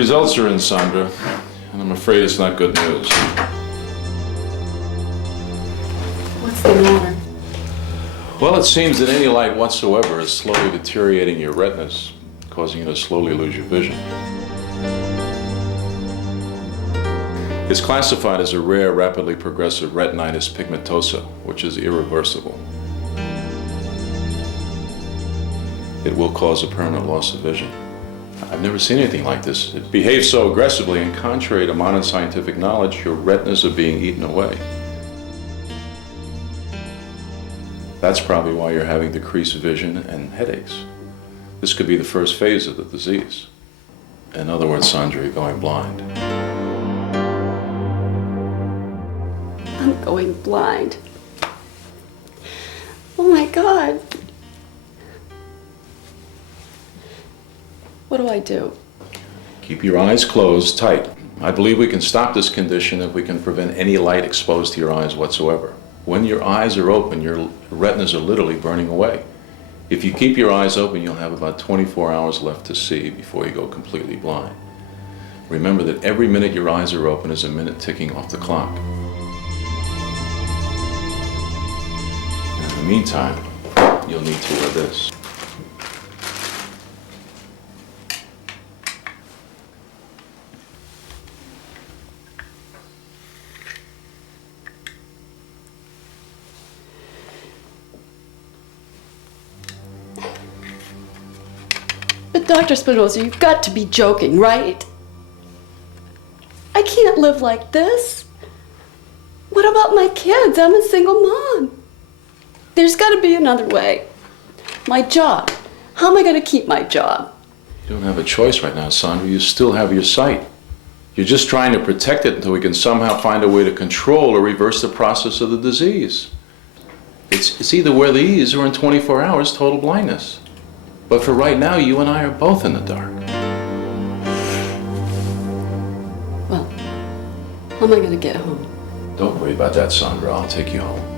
results are in, Sandra, and I'm afraid it's not good news. What's the matter? Well, it seems that any light whatsoever is slowly deteriorating your retinas, causing you to slowly lose your vision. It's classified as a rare, rapidly progressive retinitis pigmentosa, which is irreversible. It will cause a permanent loss of vision. I've never seen anything like this. It behaves so aggressively, and contrary to modern scientific knowledge, your retinas are being eaten away. That's probably why you're having decreased vision and headaches. This could be the first phase of the disease. In other words, Sandra, you're going blind. I'm going blind. Oh my God. What do I do? Keep your eyes closed tight. I believe we can stop this condition if we can prevent any light exposed to your eyes whatsoever. When your eyes are open, your retinas are literally burning away. If you keep your eyes open, you'll have about 24 hours left to see before you go completely blind. Remember that every minute your eyes are open is a minute ticking off the clock. And in the meantime, you'll need to wear this. But Dr. Spinoza, you've got to be joking, right? I can't live like this. What about my kids? I'm a single mom. There's got to be another way. My job. How am I going to keep my job? You don't have a choice right now, Sandra. You still have your sight. You're just trying to protect it until we can somehow find a way to control or reverse the process of the disease. It's either wear these or in 24 hours, total blindness. But for right now, you and I are both in the dark. Well, how am I going to get home? Don't worry about that, Sandra. I'll take you home.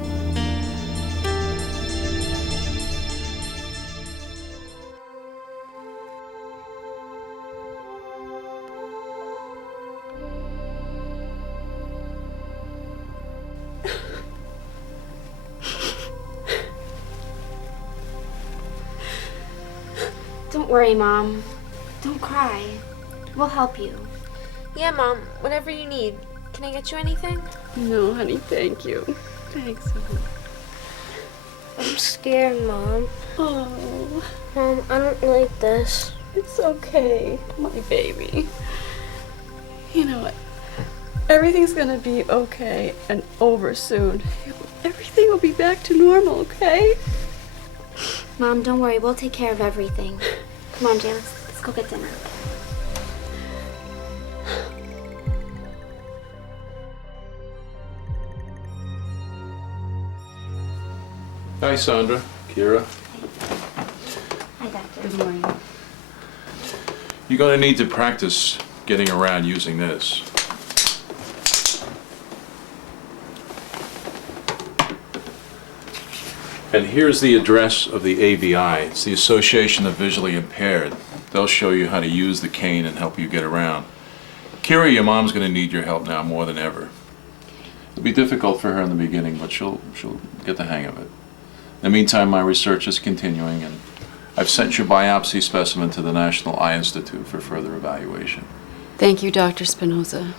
Don't worry, Mom. Don't cry. We'll help you. Yeah, Mom, whatever you need. Can I get you anything? No, honey, thank you. Thanks, honey. I'm scared, Mom. Oh, Mom, I don't like this. it's okay, my baby. You know what? Everything's gonna be okay and over soon. Everything will be back to normal, okay? Mom, don't worry. We'll take care of everything. Come on, Jan. Let's go get dinner. Hi, Sandra. Kira. Hi, Doctor. Good morning. You're going to need to practice getting around using this. And here's the address of the AVI. It's the Association of Visually Impaired. They'll show you how to use the cane and help you get around. Kira, your mom's going to need your help now more than ever. It'll be difficult for her in the beginning, but she'll get the hang of it. In the meantime, my research is continuing, and I've sent your biopsy specimen to the National Eye Institute for further evaluation. Thank you, Dr. Spinoza.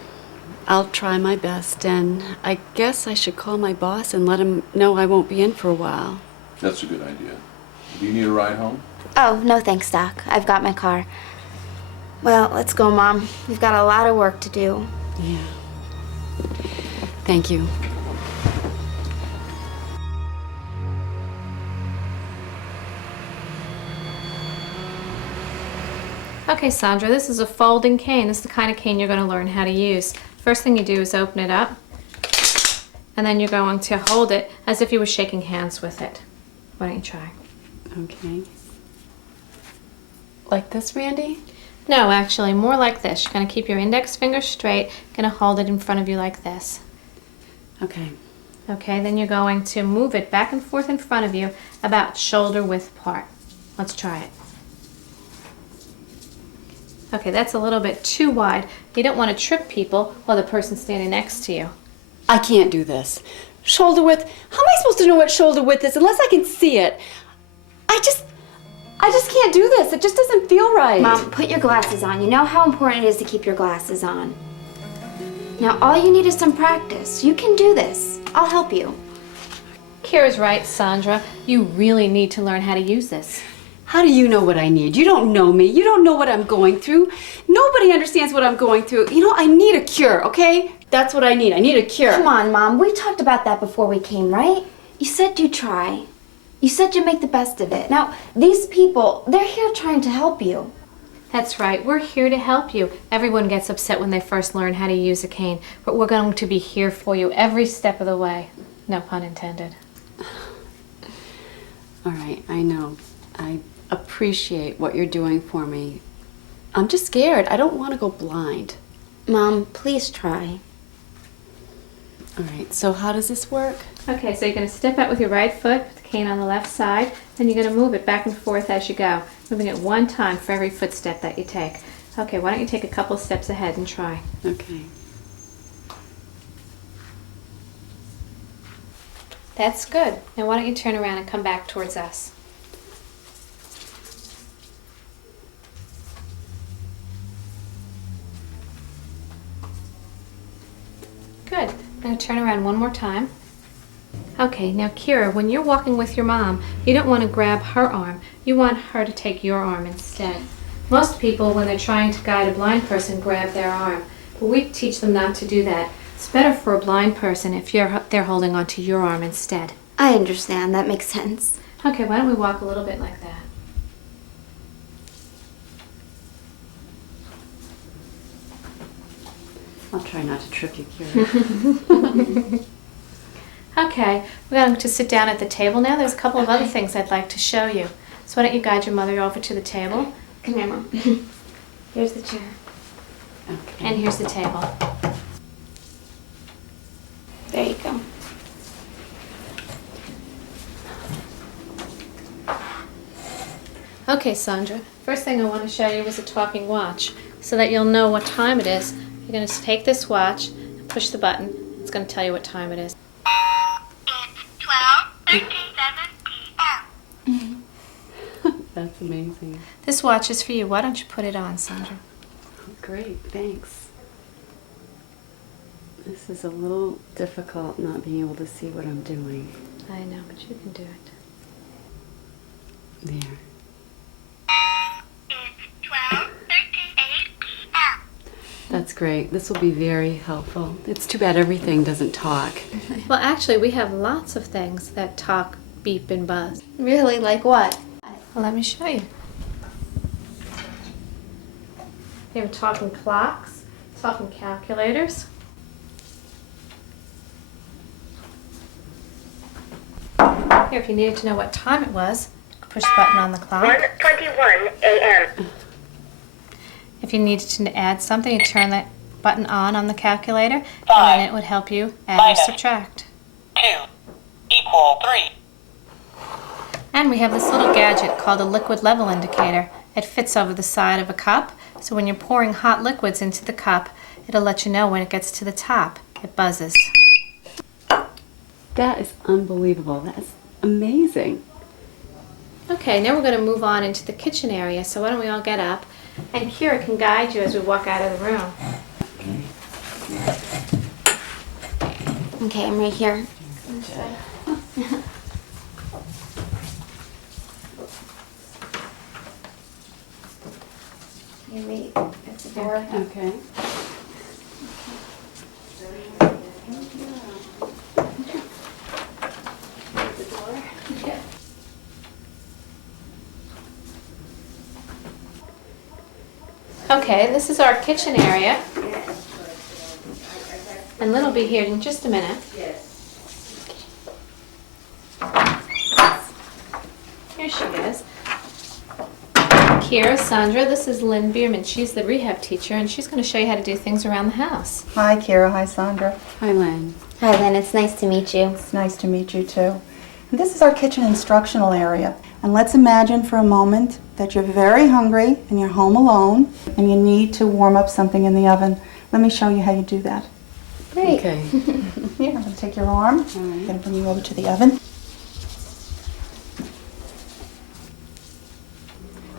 I'll try my best, and I guess I should call my boss and let him know I won't be in for a while. That's a good idea. Do you need a ride home? Oh, no thanks, Doc. I've got my car. Well, let's go, Mom. We've got a lot of work to do. Yeah. Thank you. Okay, Sandra, this is a folding cane. This is the kind of cane you're going to learn how to use. First thing you do is open it up, and then you're going to hold it as if you were shaking hands with it. Why don't you try? Okay. Like this, Randy? No, actually, more like this. You're going to keep your index finger straight, going to hold it in front of you like this. Okay. Okay, then you're going to move it back and forth in front of you about shoulder width apart. Let's try it. Okay, that's a little bit too wide. You don't want to trip people while the person's standing next to you. I can't do this. Shoulder width. How am I supposed to know what shoulder width is unless I can see it? I just can't do this. It just doesn't feel right. Mom, put your glasses on. You know how important it is to keep your glasses on. Now, all you need is some practice. You can do this. I'll help you. Kira's right, Sandra. You really need to learn how to use this. How do you know what I need? You don't know me. You don't know what I'm going through. Nobody understands what I'm going through. You know, I need a cure, okay? That's what I need. I need a cure. Come on, Mom. We talked about that before we came, right? You said you'd try. You said you'd make the best of it. Now, these people, they're here trying to help you. That's right. We're here to help you. Everyone gets upset when they first learn how to use a cane, but we're going to be here for you every step of the way. No pun intended. All right, I know. I appreciate what you're doing for me. I'm just scared. I don't want to go blind. Mom, please try. All right, so how does this work? Okay, so you're going to step out with your right foot, with the cane on the left side, then you're going to move it back and forth as you go, moving it one time for every footstep that you take. Okay, why don't you take a couple steps ahead and try. Okay. That's good. Now why don't you turn around and come back towards us. Good. Now turn around one more time. Okay, now Kira, when you're walking with your mom, you don't want to grab her arm. You want her to take your arm instead. Most people, when they're trying to guide a blind person, grab their arm. But we teach them not to do that. It's better for a blind person if they're holding onto your arm instead. I understand. That makes sense. Okay, why don't we walk a little bit like that? I'll try not to trip you, Kira. Okay, we're going to sit down at the table now. There's a couple of other things I'd like to show you. So why don't you guide your mother over to the table? Come here, Mom. Here's the chair. Okay. And here's the table. There you go. Okay, Sandra, first thing I want to show you is a talking watch so that you'll know what time it is. You're going to take this watch and push the button. It's going to tell you what time it is. It's 12:37 p.m. That's amazing. This watch is for you. Why don't you put it on, Sandra? Great, thanks. This is a little difficult not being able to see what I'm doing. I know, but you can do it. There. It's 12:38 p.m. That's great. This will be very helpful. It's too bad everything doesn't talk. Well, actually, we have lots of things that talk, beep, and buzz. Really? Like what? Well, let me show you. We have talking clocks, talking calculators. Here, if you needed to know what time it was, push the button on the clock. 1:21 a.m. If you needed to add something, you turn that button on the calculator, and then it would help you add or subtract. 2 equal 3. And we have this little gadget called a liquid level indicator. It fits over the side of a cup, so when you're pouring hot liquids into the cup, it'll let you know when it gets to the top. It buzzes. That is unbelievable. That's amazing. Okay, now we're going to move on into the kitchen area, so why don't we all get up, and Kira can guide you as we walk out of the room. Okay, I'm right here. You wait at the door. Okay. Okay, this is our kitchen area. And Lynn will be here in just a minute. Here she is. Kira, Sandra, this is Lynn Bierman. She's the rehab teacher, and she's going to show you how to do things around the house. Hi, Kira. Hi, Sandra. Hi, Len. Hi, Lynn. It's nice to meet you. It's nice to meet you, too. And this is our kitchen instructional area. And let's imagine for a moment that you're very hungry and you're home alone and you need to warm up something in the oven. Let me show you how you do that. Great. Okay. Here, I'm going to take your arm. I'm going to bring you over to the oven.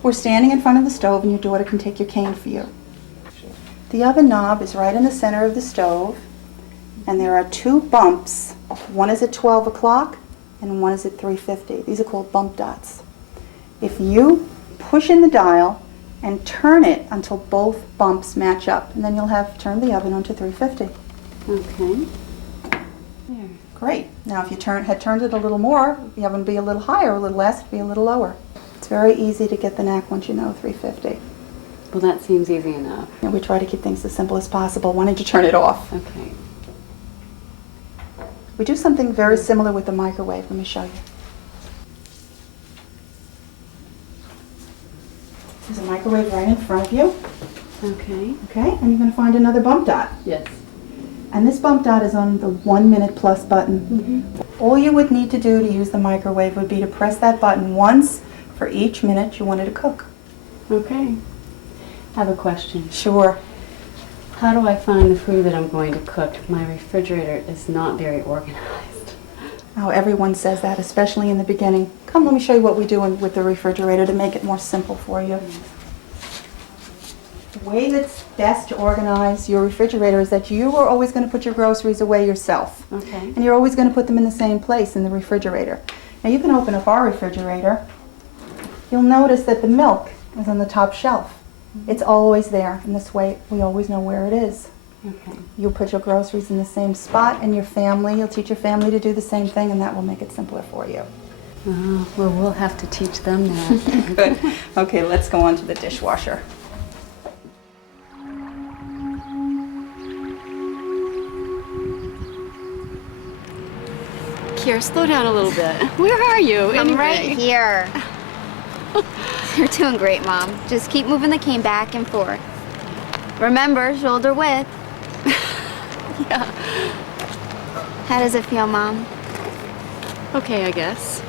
We're standing in front of the stove and your daughter can take your cane for you. The oven knob is right in the center of the stove and there are 2 bumps. One is at 12 o'clock and one is at 3:50. These are called bump dots. If you push in the dial and turn it until both bumps match up, and then you'll have turned the oven onto 350. Okay. There. Great. Now if you had turned it a little more, the oven would be a little higher, a little less, it'd be a little lower. It's very easy to get the knack once you know 350. Well, that seems easy enough. And we try to keep things as simple as possible. Why don't you turn it off? Okay. We do something very similar with the microwave. Let me show you. There's a microwave right in front of you. Okay. Okay, and you're going to find another bump dot. Yes. And this bump dot is on the 1 minute plus button. All you would need to do to use the microwave would be to press that button once for each minute you wanted to cook. Okay. I have a question. Sure. How do I find the food that I'm going to cook? My refrigerator is not very organized. Oh, everyone says that, especially in the beginning. Come, let me show you what we do with the refrigerator to make it more simple for you. The way that's best to organize your refrigerator is that you are always going to put your groceries away yourself. Okay. And you're always going to put them in the same place in the refrigerator. Now you can open up our refrigerator. You'll notice that the milk is on the top shelf. It's always there, and this way we always know where it is. Okay. You'll put your groceries in the same spot, and your family, you'll teach your family to do the same thing, and that will make it simpler for you. Well, we'll have to teach them that. Good. Okay, let's go on to the dishwasher. Kiera, slow down a little bit. Where are you? I'm right here. You're doing great, Mom. Just keep moving the cane back and forth. Remember, shoulder width. Yeah. How does it feel, Mom? Okay, I guess.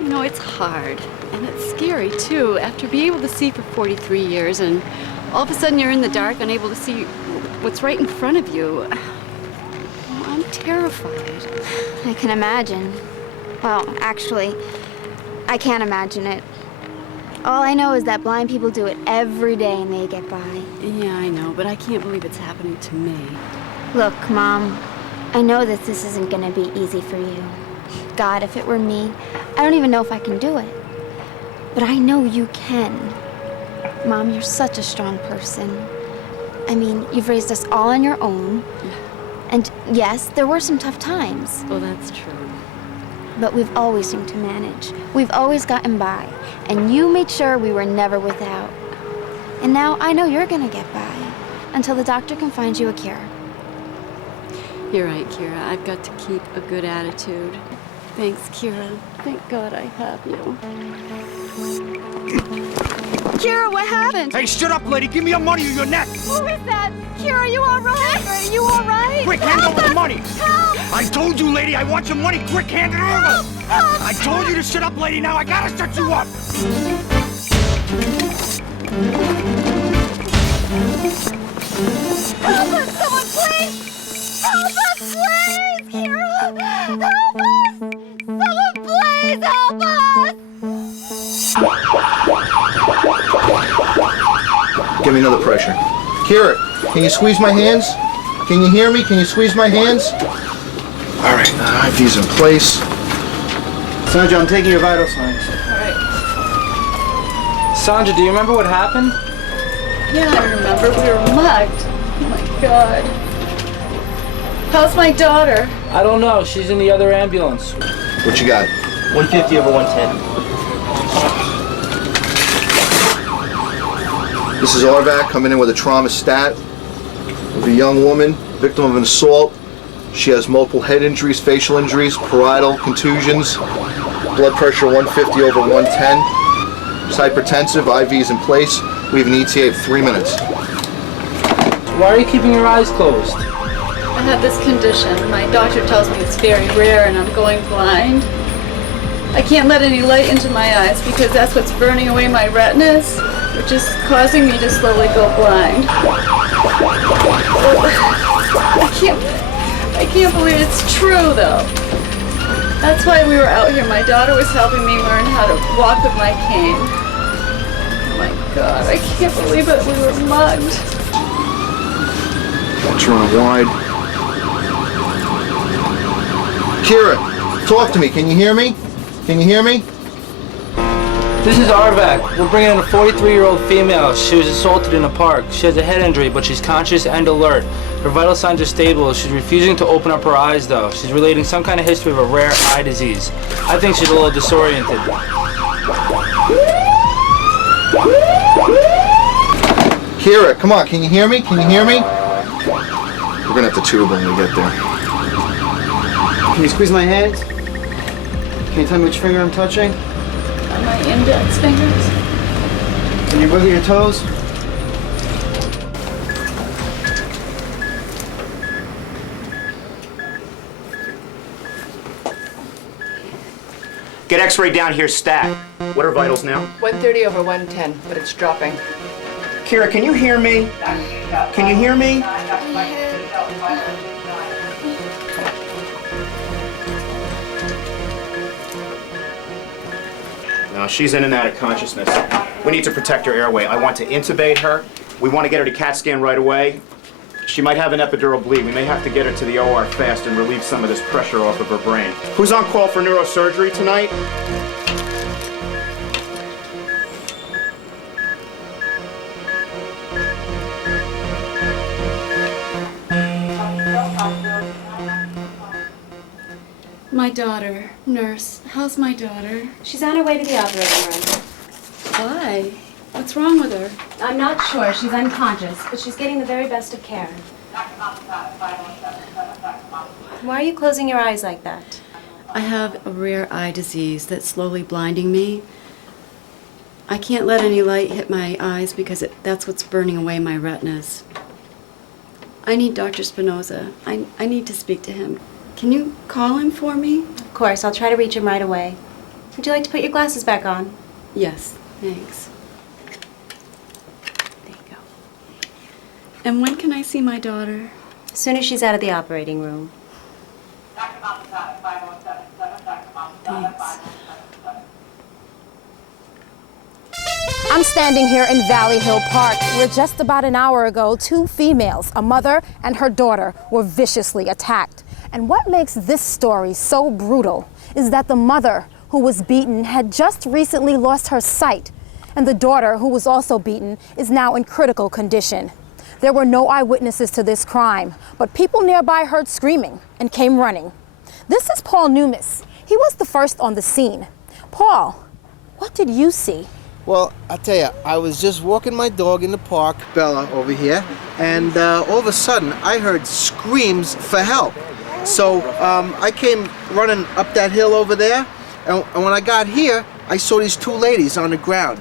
You know, it's hard, and it's scary, too, after being able to see for 43 years, and all of a sudden you're in the dark, unable to see what's right in front of you. Oh, I'm terrified. I can imagine. Well, actually, I can't imagine it. All I know is that blind people do it every day and they get by. Yeah, I know, but I can't believe it's happening to me. Look, Mom, I know that this isn't gonna be easy for you. God, if it were me, I don't even know if I can do it. But I know you can. Mom, you're such a strong person. I mean, you've raised us all on your own. And yes, there were some tough times. Well, that's true. But we've always seemed to manage. We've always gotten by. And you made sure we were never without. And now I know you're gonna get by. Until the doctor can find you a cure. You're right, Kiera. I've got to keep a good attitude. Thanks, Kiera. Thank God I have you. Kiera, what happened? Hey, shut up, lady. Give me your money or your neck. Who is that? Kiera, you all right? Are you all right? Quick, hand over the money. Help! I told you, lady, I want your money. Quick, hand it over. Help! I told you to shut up, lady. Now I gotta shut you up. Help us! Someone please! Help us, please! Kiera! Help us! Someone please help us! Give me another pressure. Kiera, can you squeeze my hands? Can you hear me? Can you squeeze my hands? All right, IV's in place. Sandra, I'm taking your vital signs. Sandra, do you remember what happened? Yeah, I remember. We were mugged. Oh my God. How's my daughter? I don't know. She's in the other ambulance. What you got? 150 over 110. This is Arvac coming in with a trauma stat of a young woman, victim of an assault. She has multiple head injuries, facial injuries, parietal contusions, blood pressure 150 over 110. She's hypertensive, IV's in place. We have an ETA of 3 minutes. Why are you keeping your eyes closed? I have this condition. My doctor tells me it's very rare and I'm going blind. I can't let any light into my eyes because that's what's burning away my retinas, which is causing me to slowly go blind. I can't believe it's true, though. That's why we were out here. My daughter was helping me learn how to walk with my cane. Oh my God, I can't believe it. We were mugged. Turn wide. Kira, talk to me. Can you hear me? Can you hear me? This is Arvac. We're bringing in a 43-year-old female. She was assaulted in a park. She has a head injury, but she's conscious and alert. Her vital signs are stable. She's refusing to open up her eyes, though. She's relating some kind of history of a rare eye disease. I think she's a little disoriented. Kira, come on. Can you hear me? Can you hear me? We're gonna have to tube when we get there. Can you squeeze my hands? Can you tell me which finger I'm touching? My index fingers. Can you wiggle your toes? Get x-ray down here stat. What are vitals now? 130 over 110, but it's dropping. Kira, can you hear me? Can you hear me? No, she's in and out of consciousness. We need to protect her airway. I want to intubate her. We want to get her to CAT scan right away. She might have an epidural bleed. We may have to get her to the OR fast and relieve some of this pressure off of her brain. Who's on call for neurosurgery tonight? My daughter, nurse. How's my daughter? She's on her way to the operating room. Why? What's wrong with her? I'm not sure. She's unconscious, but she's getting the very best of care. Why are you closing your eyes like that? I have a rare eye disease that's slowly blinding me. I can't let any light hit my eyes because that's what's burning away my retinas. I need Dr. Spinoza. I need to speak to him. Can you call him for me? Of course, I'll try to reach him right away. Would you like to put your glasses back on? Yes, thanks. There you go. And when can I see my daughter? As soon as she's out of the operating room. Thanks. I'm standing here in Valley Hill Park, where just about an hour ago, two females, a mother and her daughter, were viciously attacked. And what makes this story so brutal is that the mother, who was beaten, had just recently lost her sight, and the daughter, who was also beaten, is now in critical condition. There were no eyewitnesses to this crime, but people nearby heard screaming and came running. This is Paul Newmis. He was the first on the scene. Paul, what did you see? Well, I'll tell you, I was just walking my dog in the park, Bella over here, and all of a sudden I heard screams for help. So I came running up that hill over there, and when I got here, I saw these two ladies on the ground.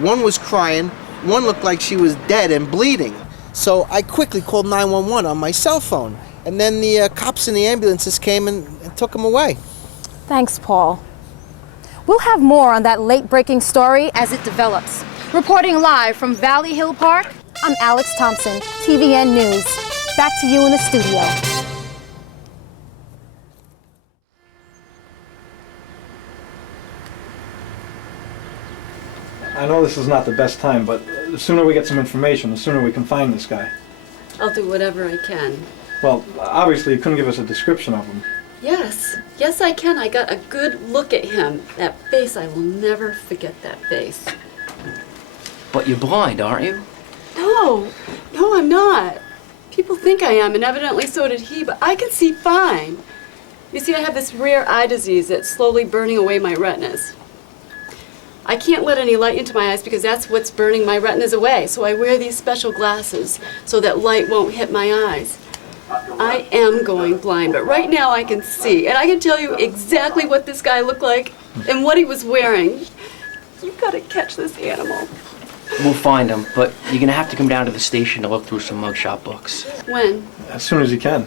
One was crying, one looked like she was dead and bleeding. So I quickly called 911 on my cell phone, and then the cops and the ambulances came and took them away. Thanks, Paul. We'll have more on that late-breaking story as it develops. Reporting live from Valley Hill Park, I'm Alex Thompson, TVN News. Back to you in the studio. I know this is not the best time, but the sooner we get some information, the sooner we can find this guy. I'll do whatever I can. Well, obviously you couldn't give us a description of him. Yes I can. I got a good look at him. That face, I will never forget that face. But you're blind, aren't you? No, I'm not. People think I am, and evidently so did he, but I can see fine. You see, I have this rare eye disease that's slowly burning away my retinas. I can't let any light into my eyes because that's what's burning my retinas away, so I wear these special glasses so that light won't hit my eyes. I am going blind, but right now I can see, and I can tell you exactly what this guy looked like and what he was wearing. You've got to catch this animal. We'll find him, but you're gonna have to come down to the station to look through some mugshot books. When? As soon as you can.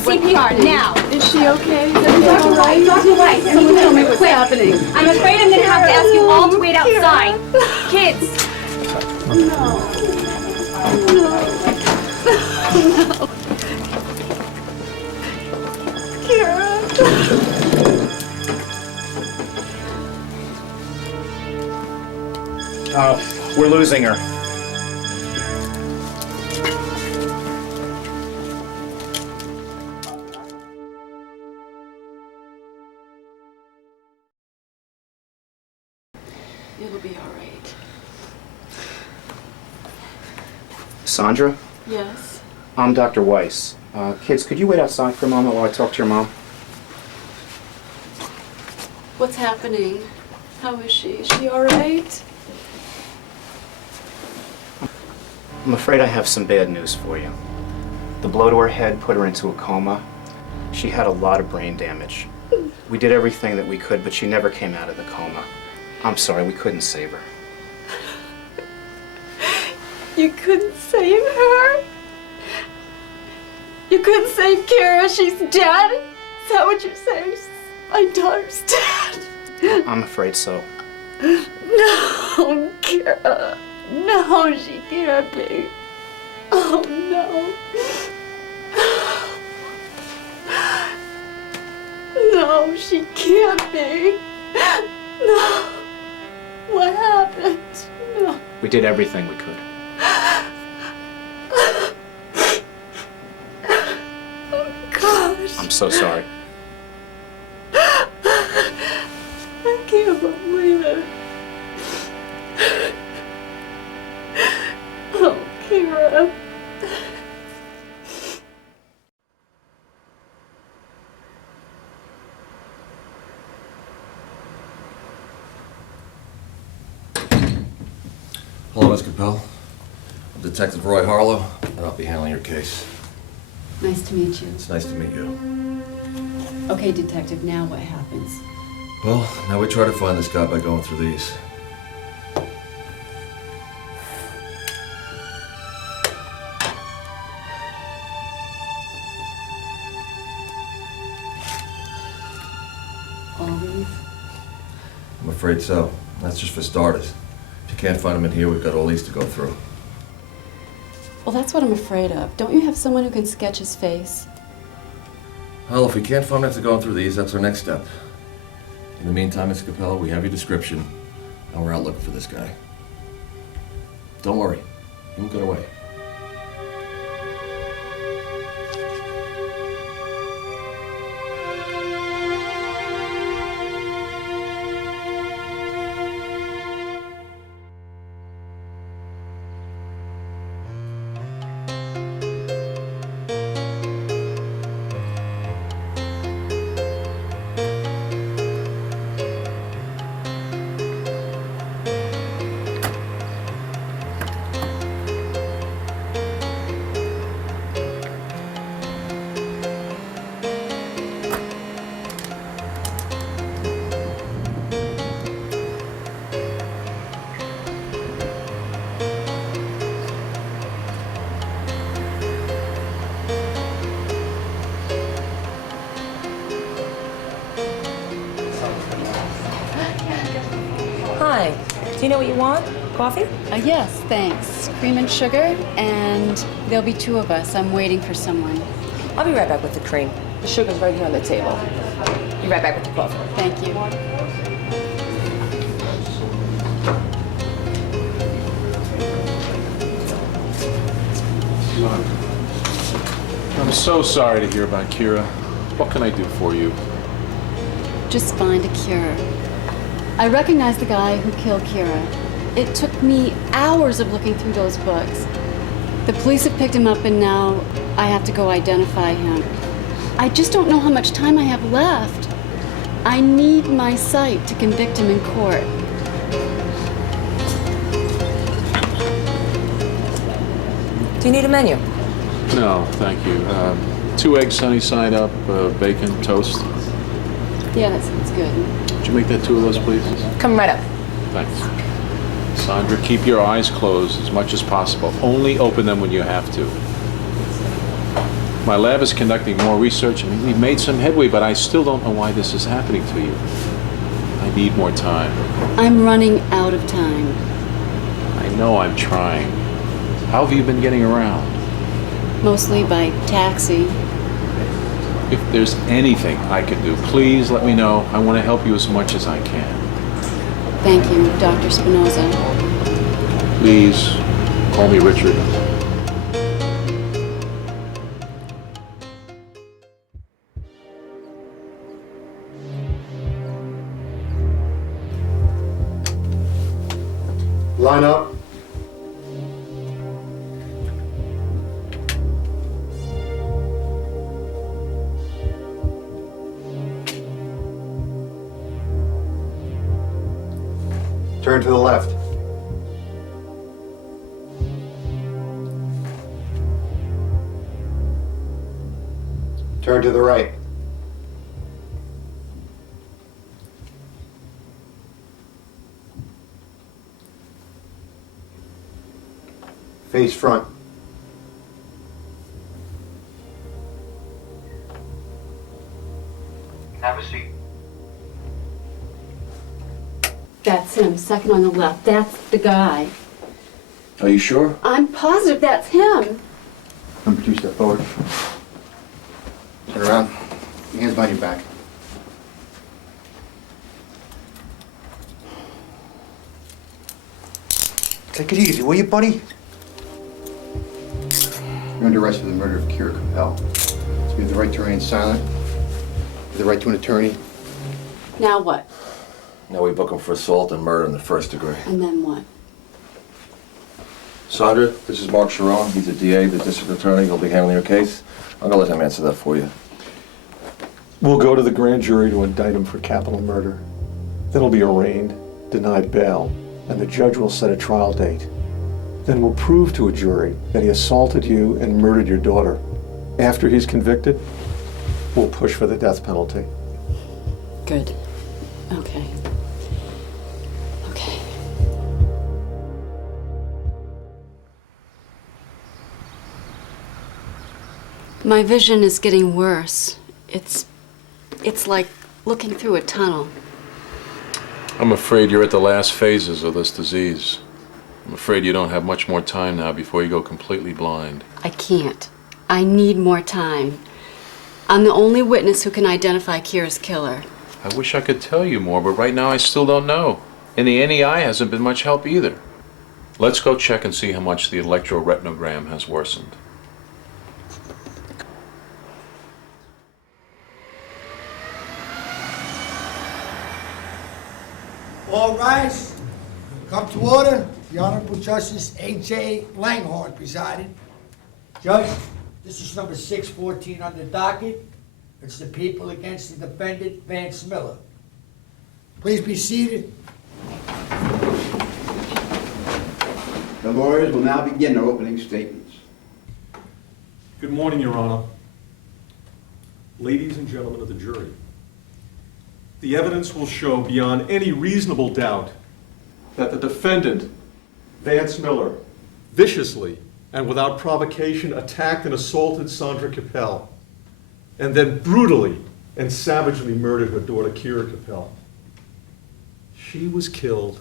CPR now. Is she okay? Dr. White, Dr. White, Someone tell me what's happening. I'm afraid I'm going to have to ask you all to wait outside. Kids. We're losing her. It'll be all right. Sandra, Yes. I'm Dr. Weiss. Kids, could you wait outside for a moment while I talk to your mom? What's happening? How is she? Is she all right? I'm afraid I have some bad news for you. The blow to her head put her into a coma. She had a lot of brain damage. We did everything that we could, but she never came out of the coma. I'm sorry, we couldn't save her. You couldn't save her? You couldn't save Kira? She's dead? Is that what you're saying? My daughter's dead. I'm afraid so. No, Kira. No, she can't be. Oh, no. No, she can't be. No. What happened? No. We did everything we could. Oh, gosh. I'm so sorry. I can't believe it. Oh, Kira. Hello, Miss Capel. I'm Detective Roy Harlow, and I'll be handling your case. Nice to meet you. It's nice to meet you. Okay, Detective, now what happens? Well, now we try to find this guy by going through these. All these? I'm afraid so. That's just for starters. If you can't find him in here, we've got all these to go through. Well, that's what I'm afraid of. Don't you have someone who can sketch his face? Well, if we can't find him after going through these, that's our next step. In the meantime, Miss Capella, we have your description, and we're out looking for this guy. Don't worry. He won't get away. Hi. Do you know what you want? Coffee? Yes, thanks. Cream and sugar, and there'll be two of us. I'm waiting for someone. I'll be right back with the cream. The sugar's right here on the table. Be right back with the coffee. Thank you. I'm so sorry to hear about Kira. What can I do for you? Just find a cure. I recognize the guy who killed Kira. It took me hours of looking through those books. The police have picked him up, and now I have to go identify him. I just don't know how much time I have left. I need my sight to convict him in court. Do you need a menu? No, thank you. 2 eggs sunny side up, bacon, toast. Yeah, that sounds good. Would you make that 2 of those, please? Come right up. Thanks. Sandra, keep your eyes closed as much as possible. Only open them when you have to. My lab is conducting more research. I mean, we've made some headway, but I still don't know why this is happening to you. I need more time. I'm running out of time. I know I'm trying. How have you been getting around? Mostly by taxi. If there's anything I can do, please let me know. I want to help you as much as I can. Thank you, Dr. Spinoza. Please, call me Richard. Line up. Turn to the left. Turn to the right. Face front. Have a seat. That's him, second on the left. That's the guy. Are you sure? I'm positive that's him. Number 2, step forward. Turn around. Your hands behind your back. Take it easy, will you, buddy? You're under arrest for the murder of Kira Capel. So you have the right to remain silent. You have the right to an attorney. Now what? Now we book him for assault and murder in the first degree. And then what? Sandra, this is Mark Sharon. He's a DA, the district attorney. He'll be handling your case. I'm gonna let him answer that for you. We'll go to the grand jury to indict him for capital murder. Then he'll be arraigned, denied bail, and the judge will set a trial date. Then we'll prove to a jury that he assaulted you and murdered your daughter. After he's convicted, we'll push for the death penalty. Good. Okay. Okay. My vision is getting worse. It's like looking through a tunnel. I'm afraid you're at the last phases of this disease. I'm afraid you don't have much more time now before you go completely blind. I can't. I need more time. I'm the only witness who can identify Kira's killer. I wish I could tell you more, but right now I still don't know. And the NEI hasn't been much help either. Let's go check and see how much the electroretinogram has worsened. All rise. Come to order. The Honorable Justice A.J. Langhorne presiding. Judge, this is number 614 on the docket. It's the people against the defendant, Vance Miller. Please be seated. The lawyers will now begin their opening statements. Good morning, Your Honor. Ladies and gentlemen of the jury, the evidence will show beyond any reasonable doubt that the defendant, Vance Miller, viciously and without provocation attacked and assaulted Sandra Capel, and then brutally and savagely murdered her daughter, Kira Capel. She was killed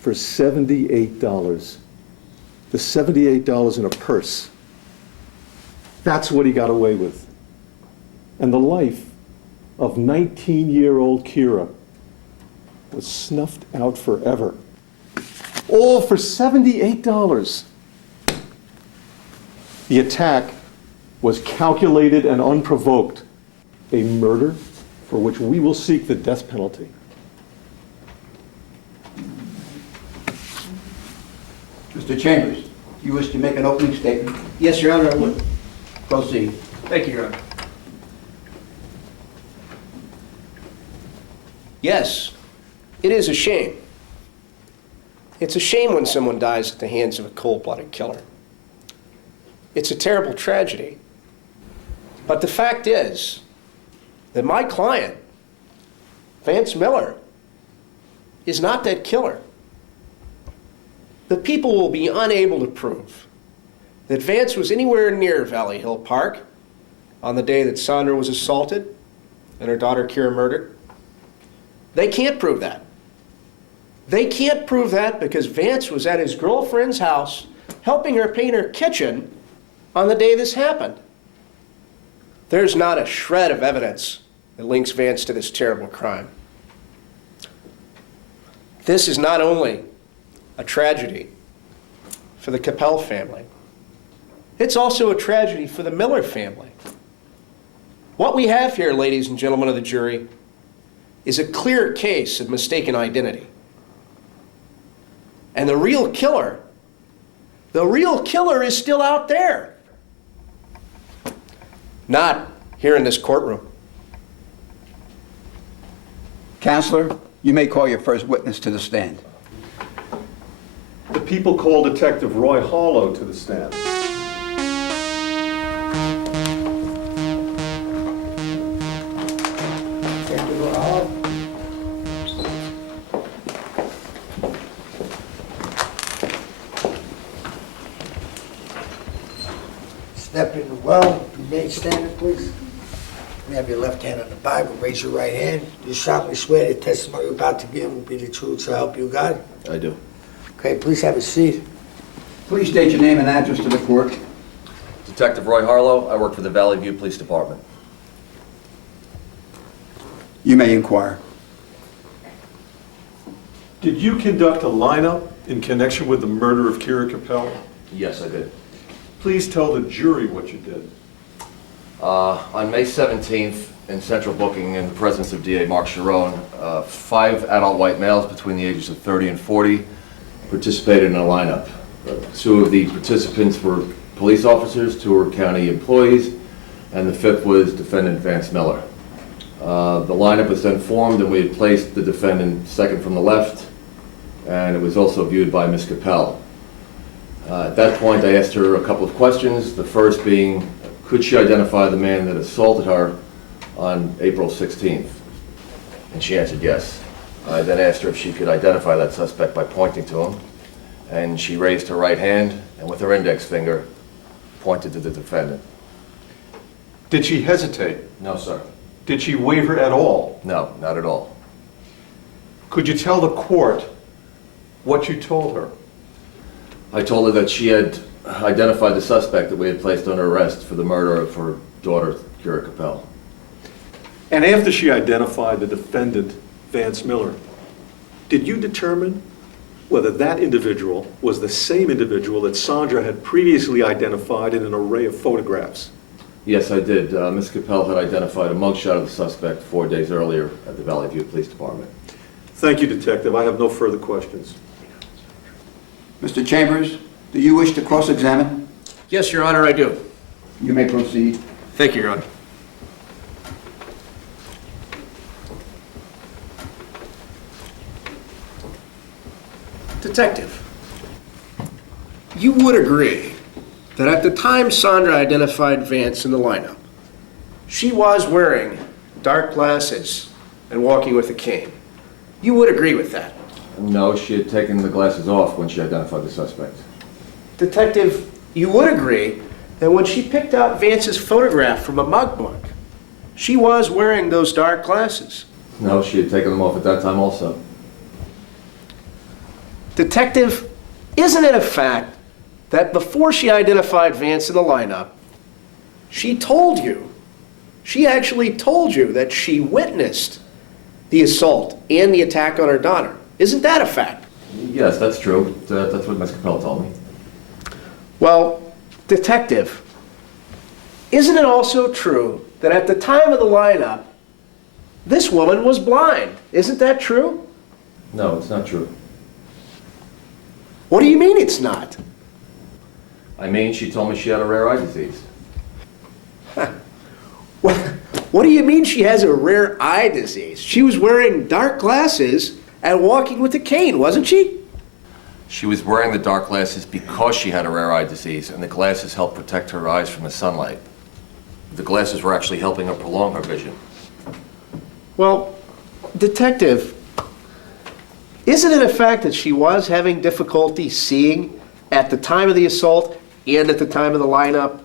for $78. The $78 in a purse. That's what he got away with. And the life of 19-year-old Kira was snuffed out forever. All for $78. The attack was calculated and unprovoked. A murder for which we will seek the death penalty. Mr. Chambers, you wish to make an opening statement? Yes, Your Honor, I would. Proceed. Thank you, Your Honor. Yes, it is a shame. It's a shame when someone dies at the hands of a cold-blooded killer. It's a terrible tragedy. But the fact is that my client, Vance Miller, is not that killer. The people will be unable to prove that Vance was anywhere near Valley Hill Park on the day that Sandra was assaulted and her daughter Kira murdered. They can't prove that. They can't prove that because Vance was at his girlfriend's house helping her paint her kitchen on the day this happened. There's not a shred of evidence that links Vance to this terrible crime. This is not only a tragedy for the Capel family, it's also a tragedy for the Miller family. What we have here, ladies and gentlemen of the jury, is a clear case of mistaken identity. And the real killer is still out there. Not here in this courtroom. Counselor, you may call your first witness to the stand. The people call Detective Roy Harlow to the stand. Step in the well. Remain standing, please. You have your left hand on the Bible. Raise your right hand. You solemnly swear the testimony you're about to give will be the truth, so help you God. I do. Okay, please have a seat. Please state your name and address to the court. Detective Roy Harlow. I work for the Valley View Police Department. You may inquire. Did you conduct a lineup in connection with the murder of Kira Capel? Yes, I did. Please tell the jury what you did. On May 17th, in central booking in the presence of DA Mark Sharon, 5 adult white males between the ages of 30 and 40 participated in a lineup. 2 of the participants were police officers, 2 were county employees, and the 5th was defendant Vance Miller. The lineup was then formed, and we had placed the defendant second from the left, and it was also viewed by Ms. Capel. At that point, I asked her a couple of questions, the first being, could she identify the man that assaulted her on April 16th? And she answered yes. I then asked her if she could identify that suspect by pointing to him, and she raised her right hand and with her index finger pointed to the defendant. Did she hesitate? No, sir. Did she waver at all? No, not at all. Could you tell the court what you told her? I told her that she had identified the suspect that we had placed under arrest for the murder of her daughter, Kira Capel. And after she identified the defendant, Vance Miller, did you determine whether that individual was the same individual that Sandra had previously identified in an array of photographs? Yes, I did. Ms. Capel had identified a mugshot of the suspect 4 days earlier at the Valley View Police Department. Thank you, Detective. I have no further questions. Mr. Chambers, do you wish to cross-examine? Yes, Your Honor, I do. You may proceed. Thank you, Your Honor. Detective, you would agree that at the time Sandra identified Vance in the lineup, she was wearing dark glasses and walking with a cane. You would agree with that? No, she had taken the glasses off when she identified the suspect. Detective, you would agree that when she picked out Vance's photograph from a mug book, she was wearing those dark glasses? No, she had taken them off at that time also. Detective, isn't it a fact that before she identified Vance in the lineup, she actually told you that she witnessed the assault and the attack on her daughter? Isn't that a fact? Yes, that's true. That's what Ms. Capel told me. Well, Detective, isn't it also true that at the time of the lineup, this woman was blind? Isn't that true? No, it's not true. What do you mean it's not? I mean, she told me she had a rare eye disease. What do you mean she has a rare eye disease? She was wearing dark glasses and walking with a cane, wasn't she? She was wearing the dark glasses because she had a rare eye disease, and the glasses helped protect her eyes from the sunlight. The glasses were actually helping her prolong her vision. Well, Detective, isn't it a fact that she was having difficulty seeing at the time of the assault And at the time of the lineup?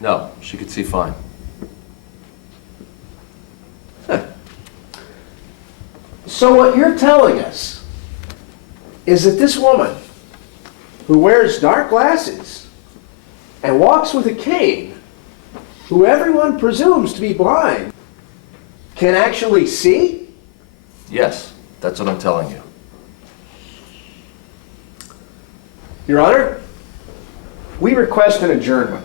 No, she could see fine. So what you're telling us is that this woman who wears dark glasses and walks with a cane, who everyone presumes to be blind, can actually see? Yes, that's what I'm telling you. Your Honor, we request an adjournment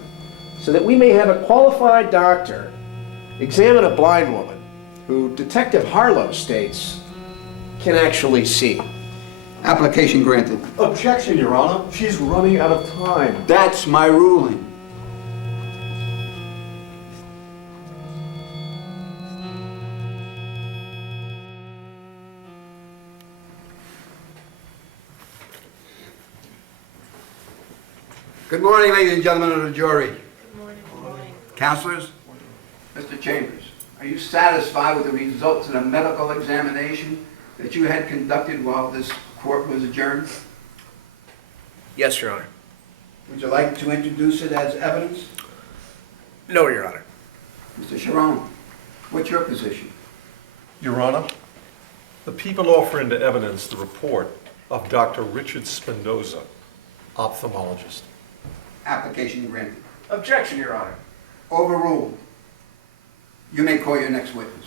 so that we may have a qualified doctor examine a blind woman who Detective Harlow states can actually see. Application granted. Objection, Your Honor. She's running out of time. That's my ruling. Good morning, ladies and gentlemen of the jury. Good morning. Counselors, Mr. Chambers, are you satisfied with the results of the medical examination that you had conducted while this court was adjourned? Yes, Your Honor. Would you like to introduce it as evidence? No, Your Honor. Mr. Sharon, what's your position? Your Honor, the people offer into evidence the report of Dr. Richard Spinoza, ophthalmologist. Application granted. Objection, Your Honor. Overruled. You may call your next witness.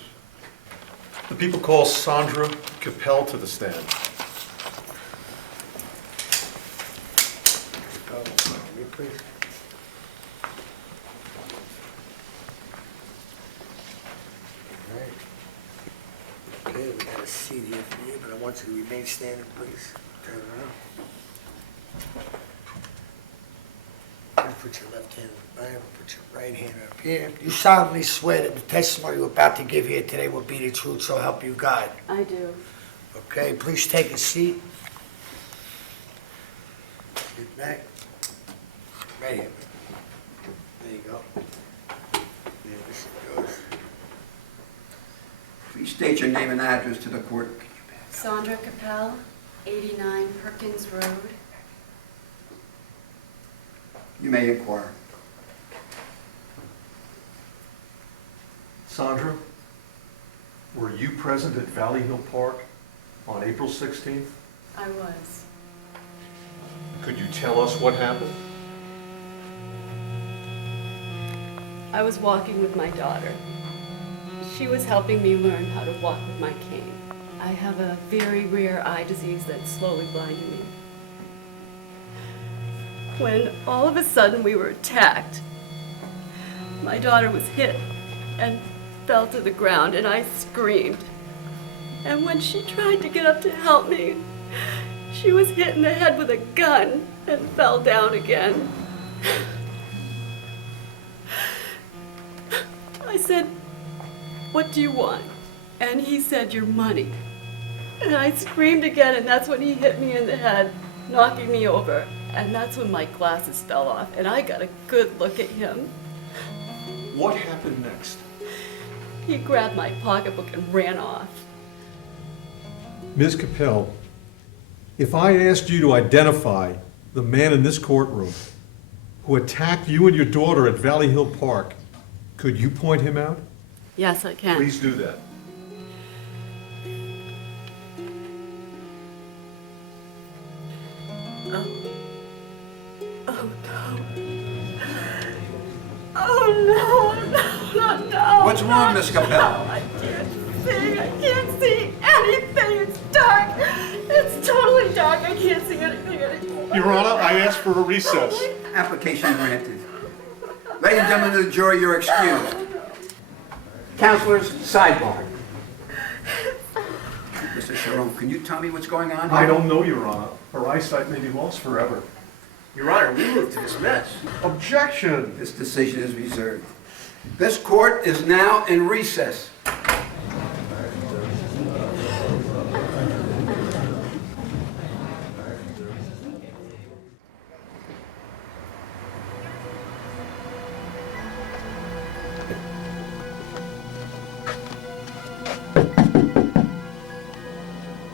The people call Sandra Capel to the stand. Okay, we got a seat here for you, but I want you to remain standing, please. Turn around. Put your left hand on the Bible, put your right hand up here. You solemnly swear that the testimony you're about to give here today will be the truth, so help you God. I do. Okay, please take a seat. Get back. Right here. There you go. There, this is yours. Please state your name and address to the court. Sandra Capel, 89 Perkins Road. You may inquire. Sandra, were you present at Valley Hill Park on April 16th? I was. Could you tell us what happened? I was walking with my daughter. She was helping me learn how to walk with my cane. I have a very rare eye disease that's slowly blinding me. When all of a sudden we were attacked, my daughter was hit and fell to the ground, and I screamed. And when she tried to get up to help me, she was hit in the head with a gun and fell down again. I said, "What do you want?" And he said, "Your money." And I screamed again, and that's when he hit me in the head, knocking me over. And that's when my glasses fell off, and I got a good look at him. What happened next? He grabbed my pocketbook and ran off. Ms. Capel, if I asked you to identify the man in this courtroom who attacked you and your daughter at Valley Hill Park, could you point him out? Yes, I can. Please do that. Oh, no. What's wrong, Miss Capel? I can't see anything. It's dark. It's totally dark. I can't see anything anymore. Your Honor, I ask for a recess. Application granted. Ladies and gentlemen of the jury, you're excused. Counselors, sidebar. Mr. Sharon, can you tell me what's going on here? I don't know, Your Honor. Her eyesight may be lost forever. Your Honor, we move to dismiss. Objection! This decision is reserved. This court is now in recess.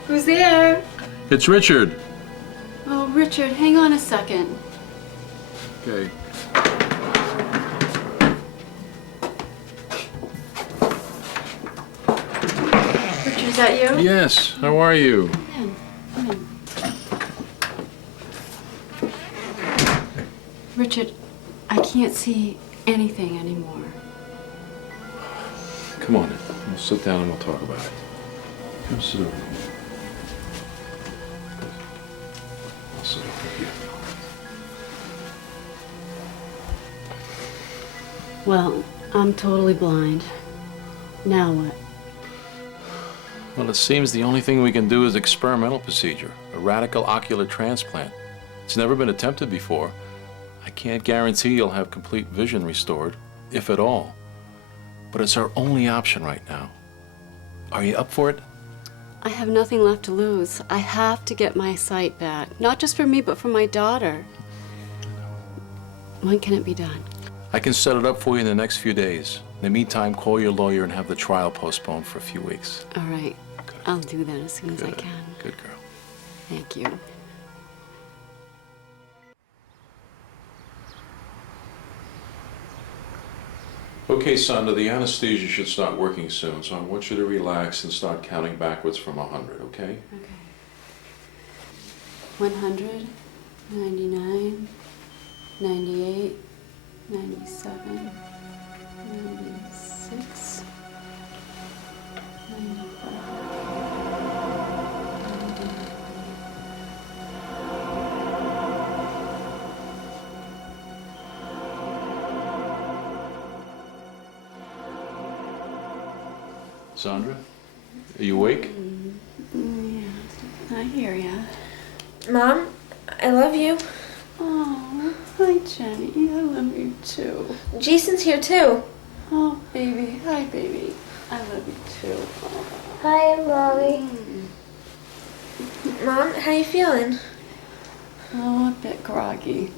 Who's there? It's Richard. Oh, Richard, hang on a second. Okay. Richard, is that you? Yes, how are you? Come in. Richard, I can't see anything anymore. Come on in. We'll sit down and we'll talk about it. Come sit over. I'll sit over here. Well, I'm totally blind. Now what? Well, it seems the only thing we can do is experimental procedure, a radical ocular transplant. It's never been attempted before. I can't guarantee you'll have complete vision restored, if at all. But it's our only option right now. Are you up for it? I have nothing left to lose. I have to get my sight back. Not just for me, but for my daughter. When can it be done? I can set it up for you in the next few days. In the meantime, call your lawyer and have the trial postponed for a few weeks. All right. I'll do that as soon as I can. Good girl. Thank you. Okay, Sandra, the anesthesia should start working soon, so I want you to relax and start counting backwards from 100, okay? Okay. 100, 99, 98, 97, 96, 95. Sandra, are you awake? Yeah, I hear ya. Mom, I love you. Oh, hi, Jenny. I love you too. Jason's here too. Oh, baby. Hi, baby. I love you too. Oh. Hi, Mommy. Mom, how you feeling? Oh, a bit groggy.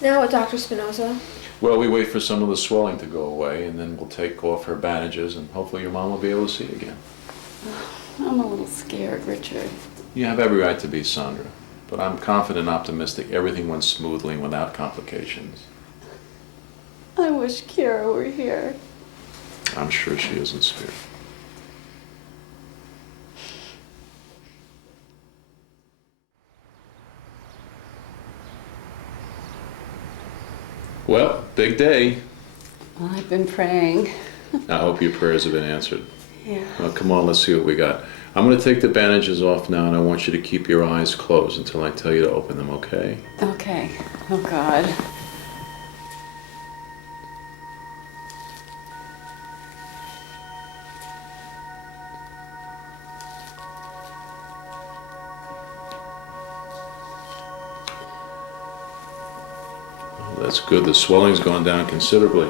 Now what, Dr. Spinoza? Well, we wait for some of the swelling to go away, and then we'll take off her bandages, and hopefully your mom will be able to see again. I'm a little scared, Richard. You have every right to be, Sandra, but I'm confident and optimistic everything went smoothly and without complications. I wish Kira were here. I'm sure she is in spirit. Well, big day. Well, I've been praying. I hope your prayers have been answered. Yeah. Well, come on, let's see what we got. I'm going to take the bandages off now, and I want you to keep your eyes closed until I tell you to open them, okay? Okay. Oh, God. That's good. The swelling's gone down considerably.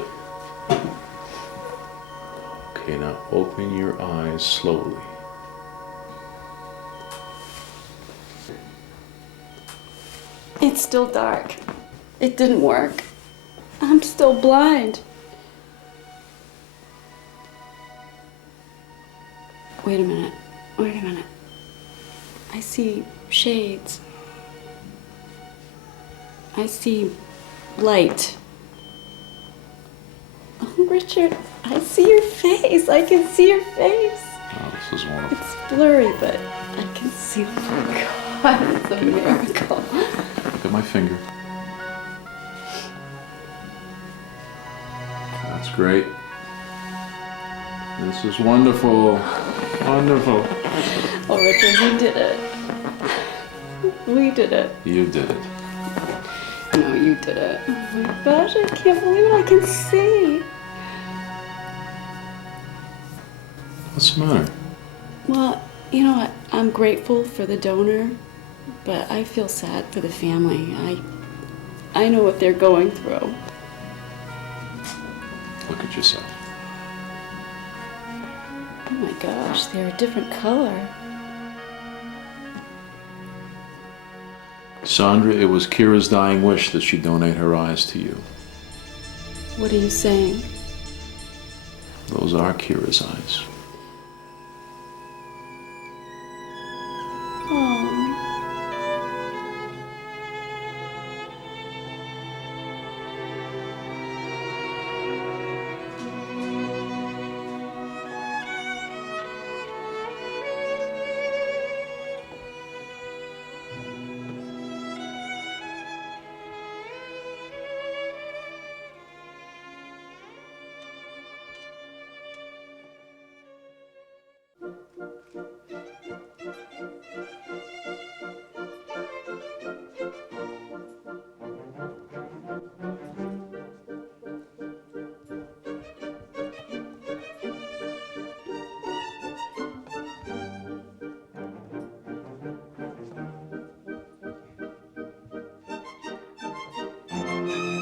Okay, now open your eyes slowly. It's still dark. It didn't work. I'm still blind. Wait a minute. Wait a minute. I see shades. I see light. Oh, Richard, I see your face. I can see your face. Oh, this is wonderful. It's blurry, but I can see. Oh, my God, it's a miracle. Look at my finger. That's great. This is wonderful. Wonderful. Oh, Richard, you did it. We did it. You did it. No, you did it. Oh my gosh, I can't believe it. I can see. What's the matter? Well, you know what? I'm grateful for the donor, but I feel sad for the family. I know what they're going through. Look at yourself. Oh my gosh, they're a different color. Sandra, it was Kira's dying wish that she donate her eyes to you. What are you saying? Those are Kira's eyes. Oh. you.